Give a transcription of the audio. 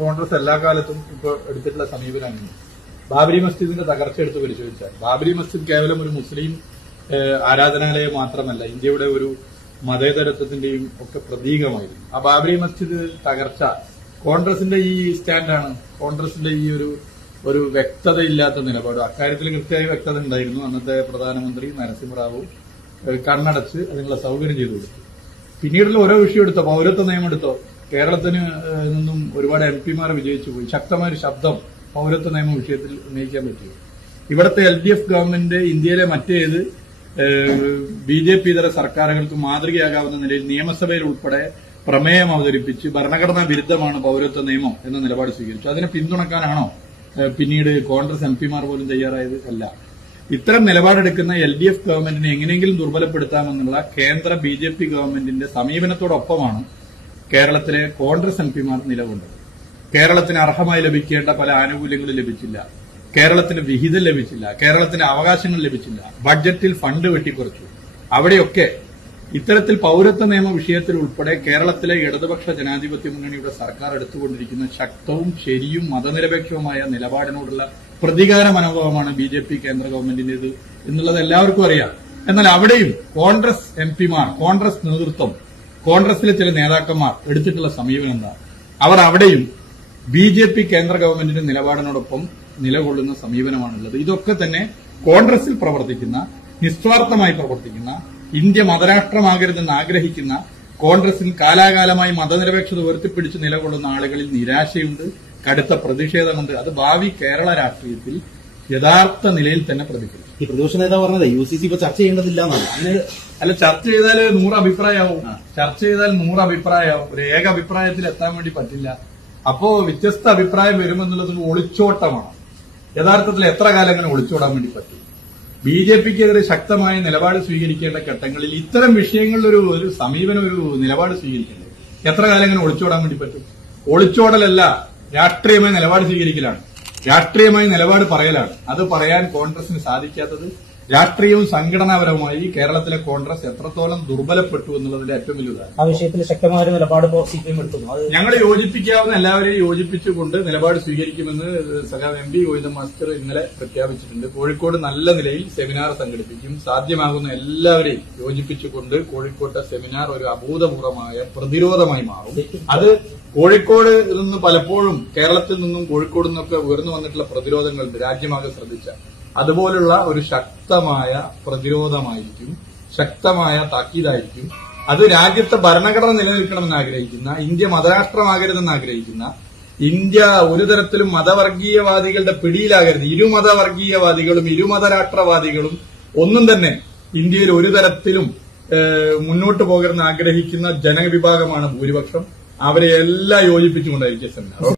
കോൺഗ്രസ് എല്ലാ കാലത്തും ഇപ്പോൾ എടുത്തിട്ടുള്ള സമീപനമാണ്. ബാബരി മസ്ജിദിന്റെ തകർച്ച എടുത്ത് പരിശോധിച്ചാൽ ബാബരി മസ്ജിദ് കേവലം ഒരു മുസ്ലിം ആരാധനാലയം മാത്രമല്ല, ഇന്ത്യയുടെ ഒരു മതേതരത്വത്തിന്റെയും ഒക്കെ പ്രതീകമായിരുന്നു. ആ ബാബരി മസ്ജിദ് തകർച്ച കോൺഗ്രസിന്റെ ഈ സ്റ്റാൻഡാണ്. കോൺഗ്രസിന്റെ ഈ ഒരു വ്യക്തതയില്ലാത്ത നിലപാട്. അക്കാര്യത്തിൽ കൃത്യമായ വ്യക്തത ഉണ്ടായിരുന്നു. അന്നത്തെ പ്രധാനമന്ത്രി നരസിംഹറാവു കണ്ണടച്ച് അതിനുള്ള സൗകര്യം ചെയ്തു കൊടുത്തു. പിന്നീടുള്ള ഓരോ വിഷയം എടുത്തോ, പൌരത്വ നിയമം എടുത്തോ, കേരളത്തിന് നിന്നും ഒരുപാട് എംപിമാർ വിജയിച്ചു പോയി. ശക്തമായ ഒരു ശബ്ദം പൌരത്വ നിയമ വിഷയത്തിൽ ഉന്നയിക്കാൻ പറ്റി. ഇവിടുത്തെ LDF ഗവൺമെന്റ് ഇന്ത്യയിലെ മറ്റേത് BJP ഇതര സർക്കാരുകൾക്ക് മാതൃകയാകാവുന്ന നിലയിൽ നിയമസഭയിൽ ഉൾപ്പെടെ പ്രമേയം അവതരിപ്പിച്ച് ഭരണഘടനാ വിരുദ്ധമാണ് പൌരത്വ നിയമം എന്ന നിലപാട് സ്വീകരിച്ചു. അതിനെ പിന്തുണക്കാനാണോ പിന്നീട് കോൺഗ്രസ് എംപിമാർ പോലും തയ്യാറായത്? അല്ല. ഇത്തരം നിലപാടെടുക്കുന്ന LDF ഗവൺമെന്റിനെ എങ്ങനെയെങ്കിലും ദുർബലപ്പെടുത്താമെന്നുള്ള കേന്ദ്ര BJP ഗവൺമെന്റിന്റെ സമീപനത്തോടൊപ്പമാണ് കേരളത്തിലെ കോൺഗ്രസ് എംപിമാർ നിലകൊണ്ടത്. കേരളത്തിന് അർഹമായി ലഭിക്കേണ്ട പല ആനുകൂല്യങ്ങളും ലഭിച്ചില്ല, കേരളത്തിന് വിഹിതം ലഭിച്ചില്ല, കേരളത്തിന് അവകാശങ്ങൾ ലഭിച്ചില്ല, ബഡ്ജറ്റിൽ ഫണ്ട് വെട്ടിക്കുറച്ചു. അവിടെയൊക്കെ ഇത്തരത്തിൽ പൌരത്വ നിയമ വിഷയത്തിൽ ഉൾപ്പെടെ കേരളത്തിലെ ഇടതുപക്ഷ ജനാധിപത്യ മുന്നണിയുടെ സർക്കാർ എടുത്തുകൊണ്ടിരിക്കുന്ന ശക്തവും ശരിയും മതനിരപേക്ഷവുമായ നിലപാടിനോടുള്ള പ്രതികാര മനോഭാവമാണ് BJP കേന്ദ്ര ഗവൺമെന്റിന്റേത് എന്നുള്ളത് എല്ലാവർക്കും അറിയാം. എന്നാൽ അവിടെയും കോൺഗ്രസ് എംപിമാർ, കോൺഗ്രസ് നേതൃത്വം, കോൺഗ്രസിലെ ചില നേതാക്കന്മാർ എടുത്തിട്ടുള്ള സമീപനം എന്താ? അവർ അവിടെയും BJP കേന്ദ്ര ഗവൺമെന്റിന്റെ നിലപാടിനോടൊപ്പം നിലകൊള്ളുന്ന സമീപനമാണുള്ളത്. ഇതൊക്കെ തന്നെ കോൺഗ്രസിൽ പ്രവർത്തിക്കുന്ന, നിസ്വാർത്ഥമായി പ്രവർത്തിക്കുന്ന, ഇന്ത്യ മതരാഷ്ട്രമാകരുതെന്ന് ആഗ്രഹിക്കുന്ന, കോൺഗ്രസിൽ കാലാകാലമായി മതനിരപേക്ഷത ഉയർത്തിപ്പിടിച്ച് നിലകൊള്ളുന്ന ആളുകളിൽ നിരാശയുണ്ട്, കടുത്ത പ്രതിഷേധമുണ്ട്. അത് ഭാവി കേരള രാഷ്ട്രീയത്തിൽ യഥാർത്ഥ നിലയിൽ തന്നെ പ്രതിഫലിക്കും. ഈ പ്രതിപക്ഷ നേതാവ് പറഞ്ഞത് UCC ഇപ്പൊ ചർച്ച ചെയ്യേണ്ടതില്ല എന്നാണ്. അല്ല, ചർച്ച ചെയ്താൽ 100 അഭിപ്രായമാവും. ചർച്ച ചെയ്താൽ 100 അഭിപ്രായമാവും. ഒരു ഏക അഭിപ്രായത്തിൽ എത്താൻ വേണ്ടി പറ്റില്ല. അപ്പോ വ്യത്യസ്ത അഭിപ്രായം വരുമെന്നുള്ളത് ഒളിച്ചോട്ടമാണ്. യഥാർത്ഥത്തിൽ എത്ര കാലം അങ്ങനെ ഒളിച്ചോടാൻ വേണ്ടി പറ്റും? BJPക്കെതിരെ ശക്തമായ നിലപാട് സ്വീകരിക്കേണ്ട ഘട്ടങ്ങളിൽ ഇത്തരം വിഷയങ്ങളിൽ ഒരു സമീപനം, ഒരു നിലപാട് സ്വീകരിക്കേണ്ടത് എത്ര കാലം അങ്ങനെ ഒളിച്ചോടാൻ വേണ്ടി പറ്റും? ഒളിച്ചോടലല്ല, രാഷ്ട്രീയമായ നിലപാട് സ്വീകരിക്കലാണ്, രാഷ്ട്രീയമായ നിലപാട് പറയലാണ്. അത് പറയാൻ കോൺഗ്രസിന് സാധിക്കാത്തത് രാഷ്ട്രീയവും സംഘടനാപരവുമായി കേരളത്തിലെ കോൺഗ്രസ് എത്രത്തോളം ദുർബലപ്പെട്ടു എന്നുള്ളതിന്റെ ഏറ്റവും വലിയ ഉദാഹരണം. ആ വിഷയത്തിൽ ശക്തമായ ഒരു നിലപാട് CPM എടുക്കുന്നു. ഞങ്ങൾ യോജിപ്പിക്കാവുന്ന എല്ലാവരെയും യോജിപ്പിച്ചുകൊണ്ട് നിലപാട് സ്വീകരിക്കുമെന്ന് സഖാവ് MP ഗോവിന്ദൻ മാസ്റ്റർ ഇന്നലെ പ്രഖ്യാപിച്ചിട്ടുണ്ട്. കോഴിക്കോട് നല്ല നിലയിൽ സെമിനാർ സംഘടിപ്പിക്കും. സാധ്യമാകുന്ന എല്ലാവരെയും യോജിപ്പിച്ചുകൊണ്ട് കോഴിക്കോട്ടെ സെമിനാർ ഒരു അഭൂതപൂർവമായ പ്രതിരോധമായി മാറും. അത് കോഴിക്കോട് നിന്ന് പലപ്പോഴും കേരളത്തിൽ നിന്നും കോഴിക്കോട് നിന്നൊക്കെ ഉയർന്നു വന്നിട്ടുള്ള പ്രതിരോധങ്ങളുണ്ട്. രാജ്യമാകെ ശ്രദ്ധിച്ച അതുപോലുള്ള ഒരു ശക്തമായ പ്രതിരോധമായിരിക്കും, ശക്തമായ താക്കീതായിരിക്കും. അത് രാജ്യത്തെ ഭരണഘടന നിലനിൽക്കണമെന്ന് ആഗ്രഹിക്കുന്ന, ഇന്ത്യ മതരാഷ്ട്രമാകരുതെന്ന് ആഗ്രഹിക്കുന്ന, ഇന്ത്യ ഒരു തരത്തിലും മതവർഗീയവാദികളുടെ പിടിയിലാകരുത്, ഇരുമതവർഗീയവാദികളും ഇരുമതരാഷ്ട്രവാദികളും ഒന്നും തന്നെ ഇന്ത്യയിൽ ഒരു തരത്തിലും മുന്നോട്ട് പോകരുതെന്ന് ആഗ്രഹിക്കുന്ന ജനവിഭാഗമാണ് ഭൂരിപക്ഷം. അവരെ എല്ലാം യോജിപ്പിച്ചുകൊണ്ടായിരിക്കും സെമിനാർ.